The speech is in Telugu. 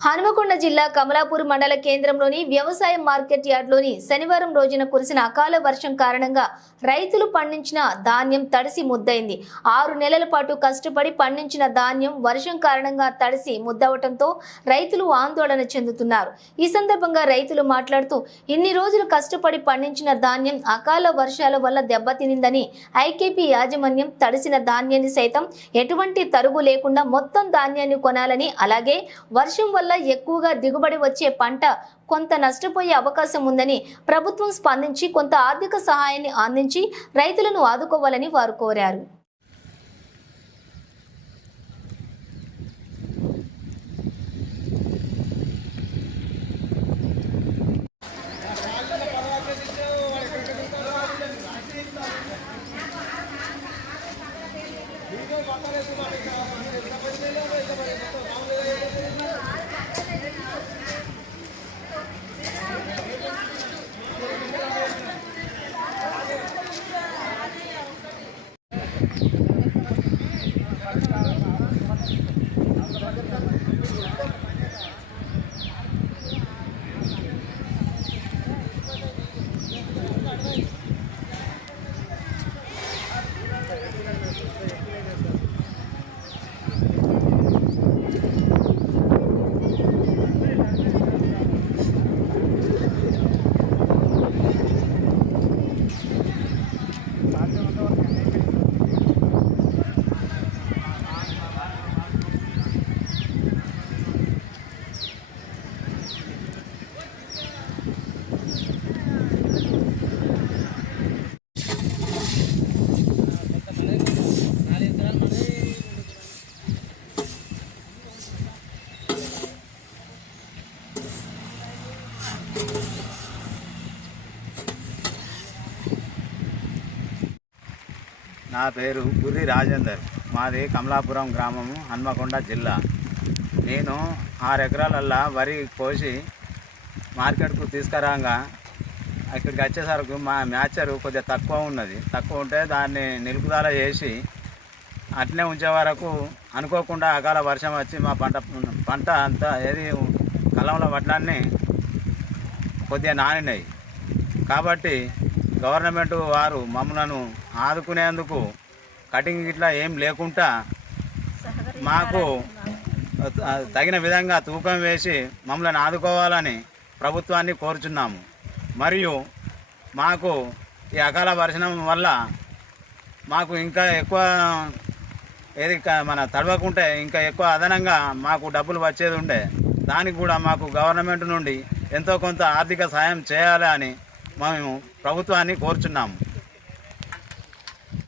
హనుమకొండ జిల్లా కమలాపూర్ మండల కేంద్రంలోని వ్యవసాయ మార్కెట్ యార్డ్లోని శనివారం రోజున కురిసిన అకాల వర్షం కారణంగా రైతులు పండించిన ధాన్యం తడిసి ముద్దయింది ఆరు నెలల పాటు కష్టపడి పండించిన ధాన్యం వర్షం కారణంగా తడిసి ముద్దవటంతో రైతులు ఆందోళన చెందుతున్నారు. ఈ సందర్భంగా రైతులు మాట్లాడుతూ ఇన్ని రోజులు కష్టపడి పండించిన ధాన్యం అకాల వర్షాల వల్ల దెబ్బతినిందని ఐకేపీ యాజమాన్యం తడిసిన ధాన్యాన్ని సైతం ఎటువంటి తరుగు లేకుండా మొత్తం ధాన్యాన్ని కొనాలని అలాగే వర్షం వల్ల ఎక్కువగా దిగుబడి వచ్చే పంట కొంత నష్టపోయే అవకాశం ఉందని ప్రభుత్వం స్పందించి కొంత ఆర్థిక సహాయాన్ని అందించి రైతులను ఆదుకోవాలని వారు కోరారు. నా పేరు గురి రాజేందర్. మాది కమలాపురం గ్రామము హన్మకొండ జిల్లా. నేను ఆరు ఎకరాలల్లా వరి కోసి మార్కెట్కు తీసుకురాగా ఇక్కడికి వచ్చేసరికి మా మ్యాచరు కొద్దిగా తక్కువ ఉన్నది. తక్కువ ఉంటే దాన్ని నిలుపుదల చేసి అట్నే ఉంచే వరకు అనుకోకుండా అకాల వర్షం వచ్చి మా పంట పంట అంతా ఏది కలంలో వడ్లన్నీ కొద్దిగా నానినాయి. కాబట్టి గవర్నమెంట్ వారు మమ్మలను ఆదుకునేందుకు కటింగ్ ఇట్లా ఏం లేకుండా మాకు తగిన విధంగా తూకం వేసి మమ్మల్ని ఆదుకోవాలని ప్రభుత్వాన్ని కోరుచున్నాము. మరియు మాకు ఈ అకాల వర్షం వల్ల మాకు ఇంకా ఎక్కువ ఏది మన తడవకుంటే ఇంకా ఎక్కువ అదనంగా మాకు డబ్బులు వచ్చేది ఉండే. దానికి కూడా మాకు గవర్నమెంట్ నుండి ఎంతో కొంత ఆర్థిక సాయం చేయాలి అని మేము ప్రభుత్వాన్ని కోరుచున్నాము.